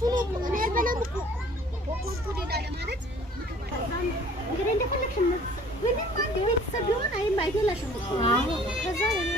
ነው እኔ ያልበላም እኮ ኮኮ ሌላ ለማለት እንግዲህ እንደፈለግሽ ምንም አንድ ቤተሰብ ቢሆን አይገላሽም እኮ ከዛ እኔ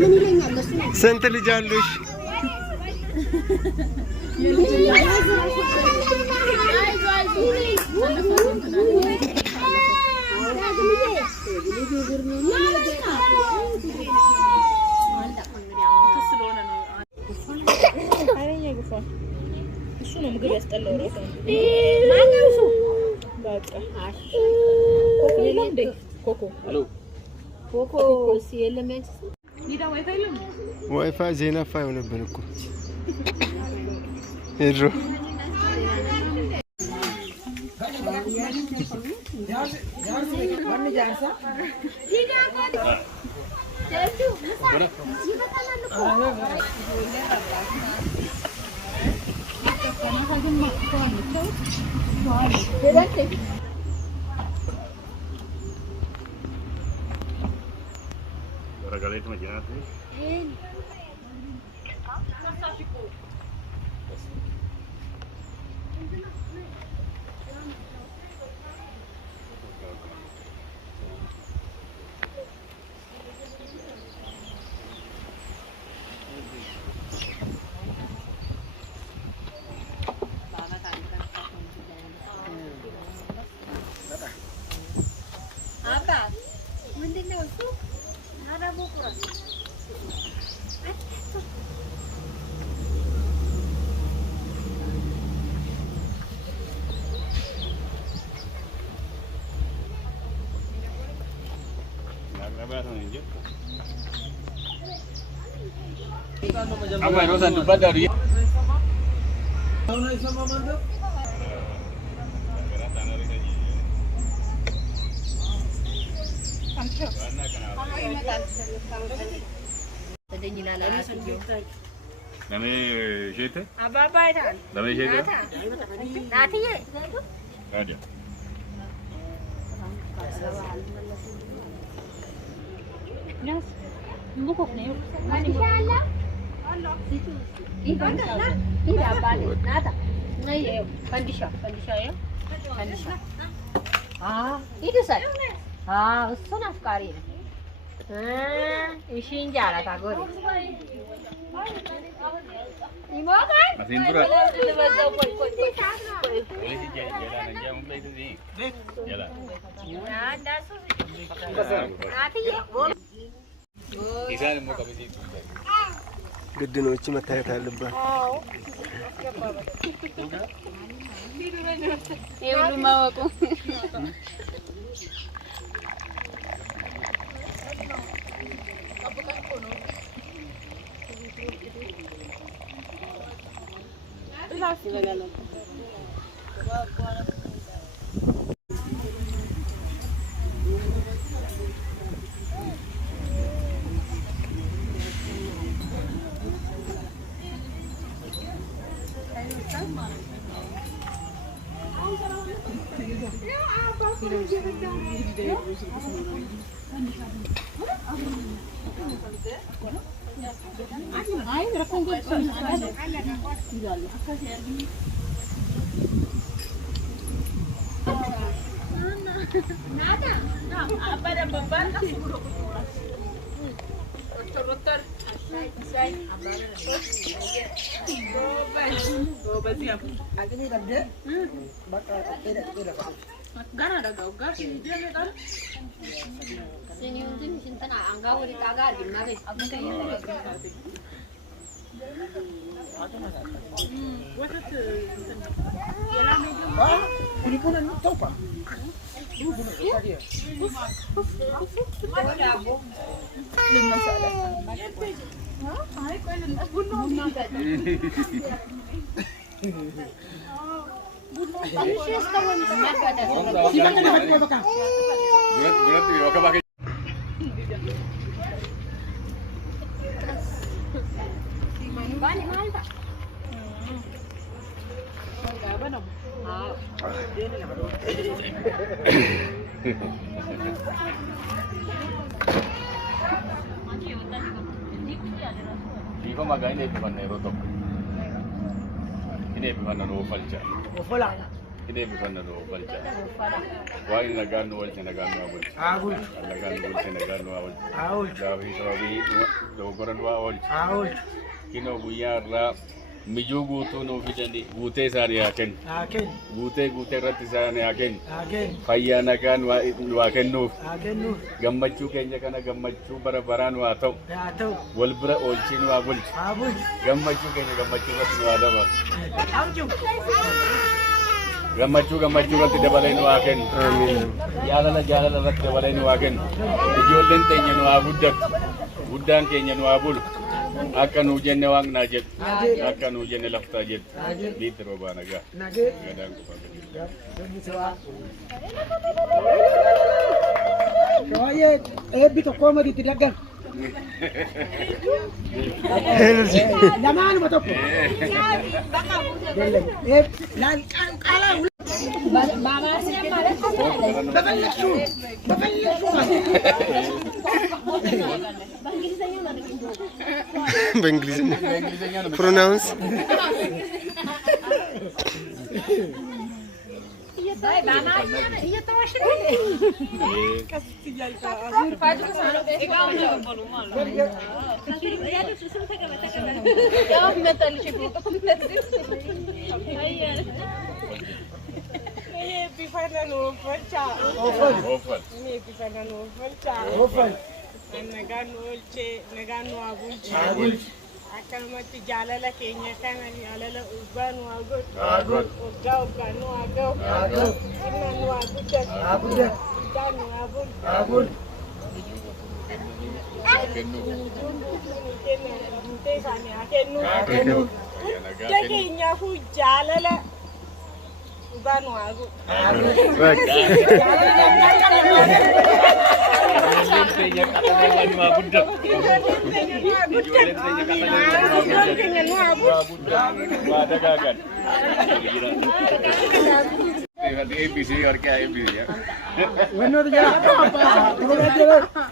ምን ይለኛል እሱ ስንት ልጅ አሉሽ? እሱ ነው ምግብ ያስጠላው ራሱ ማነው እሱ በቃ ኮኮ የለም እንዴ ኮኮ አሎ ኮኮ የለም ያንቺ ይዳ ዋይፋይ የለም ዋይፋይ ዜናፋ ይሆነብን እኮ እድሮ Regalete imagínate. Apa yang urusan depan dari? Namanya siapa? Apa itu? Namanya siapa? Nanti ya. Ada. Nas, bukok na yun. Masya Allah. Tidak balik. Nada. Ngayon, pandisya ya? Pandisya. Itu saya. Usun afkari. Ishin jala kagori. Ibu kan? Masih pura. Jalan. Nanti ya. Isan mau kami sih. ግድ ነው እቺ መታየት አለባት ይሁሉ ማወቁ Viva magana itu kan erotok. Ini bukan nado falca. Ini bukan nado falca. Wah ini nagan wal senagan awal. Awal. Nagan wal. Jadi sahabi dogoran awal. Kino buyar la mijugu tu no fitandi gute sari aken. Gute rati sari aken. Faya nagan wa aken no. Gammachu kenya kana gammachu barabaran wa tau. Walbra olchin wa bul. Gammachu kenya gammachu rati wa daba. Gammachu rati dabalain wa aken. Jalala rati dabalain wa aken. Ijolen tenya no abuddak. Buddan kenya no abul. Akan hujan wang najet, akan hujan lafta jet, di teroba naga. Kadang Kaya bito koma di tidagan. Laman mo to. Mama siya mara. በእንግሊዝኛ ፕሮናውንስ Nagano abulchi. Akamati jalala kenya kana jalala ubanu agud. Uganu agud. Nanu agud. Danu agud. Akenu. Kenya hu jalala ubanu agud. Lentenya kata dua budak. Lentenya kata dua budak. Ada gagan. ABC और क्या ABC ya? Benar ya.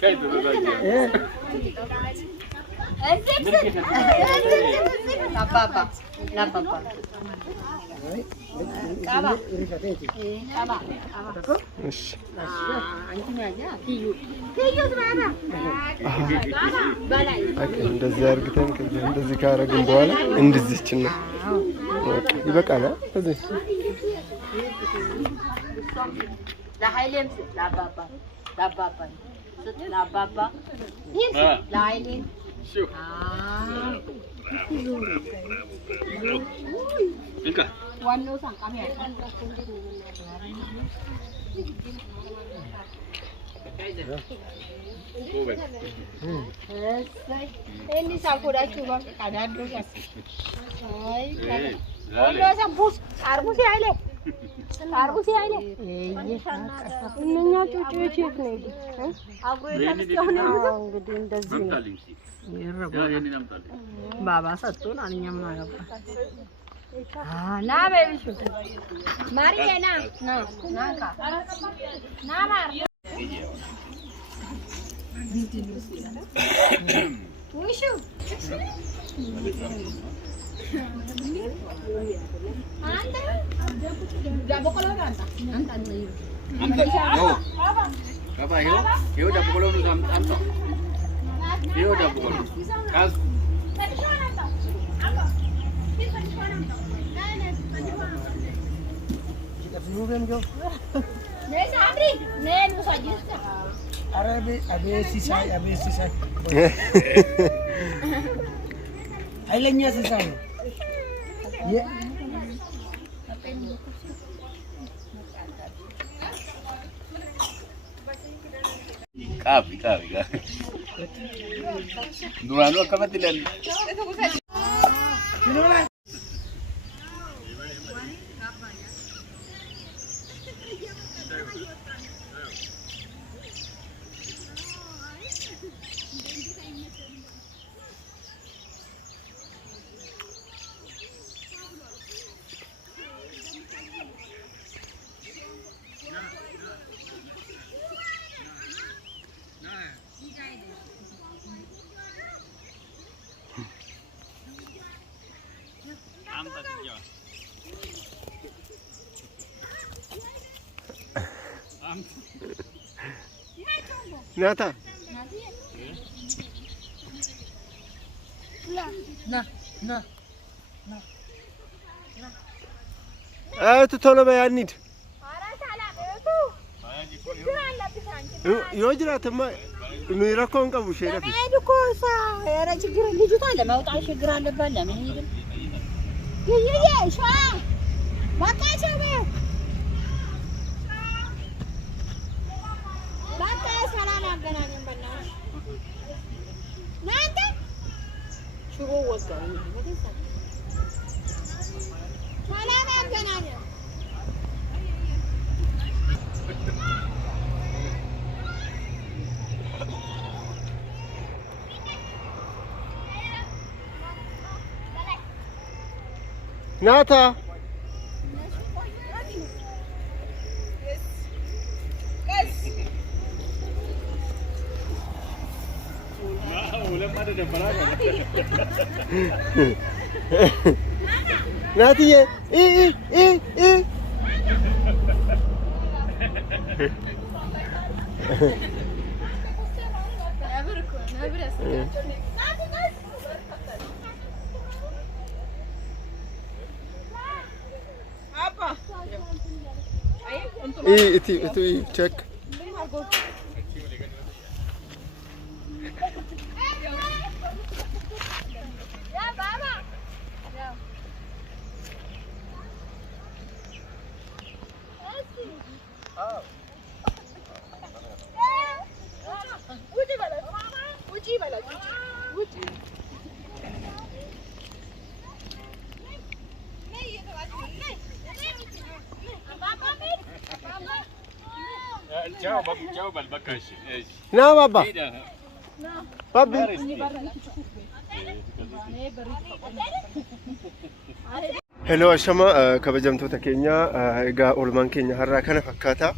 Kayak itu saja. Apa. እንደዚህ አድርገን እንደዚህ ካረግን በኋላ እንደዚህችን ነው ይበቃል። እዚህ ለኃይሌም ለአባባ ለኃይሌም ዋናው ሳንቃሚ ini sakuda cuba ada dogas. Kalau sampus, arbus ya ile. እነኛ ጩጩዎች የት ነው የሄዱት? አብሮ የታስተውና እንግዲህ እንደዚህ ነው። ባባ ሰጡን አንኛም አያባ ና በይልሽ ማሪዬ ና ማር ውሹ አንተ ዳቦ ቆሎ አንተ Oh, apa hiu dah pukul lu sampai. Hiu dah pukul. Kas. Kita belum jauh. Nih Sabri, nih nu saja. Abe sisai. Ailennya sisai. Ya. Kapi. Durano kapan tidak? ناتا نا تطلع بيانيد يوجرات ما نيركون كابو شيء أنا دكوسا يا رجل جرا اللي جت على ما وطعش جرا اللي بلا من هيدا يا شو ما كاشوا ما كاشوا أنا أبغى نبنا ما أنت شو هو الزلمة ما تنسى ما أنا أبغى نبنا ناتا ناتي ايه ايه اتي تشيك يا بابا جاوب البكاش نعم بابا بابي هلو أشما كبجمتو تكينيا إجا أولمان كينيا هرا كنا فكاتا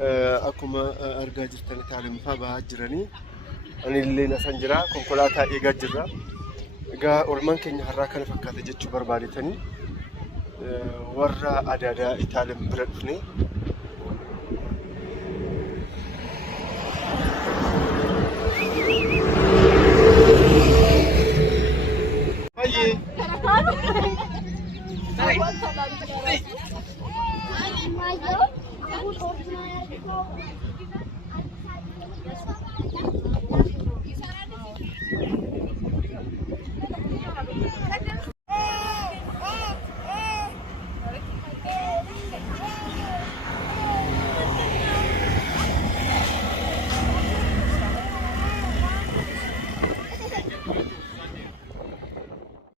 أكما أرجع جرتني تعلم فابا جراني أنا اللي نسنجرا كونكولاتا إجا جرا إجا أولمان كينيا هرا كنا فكاتا جتشو بربالي تاني ورا أدادا إتعلم بردفني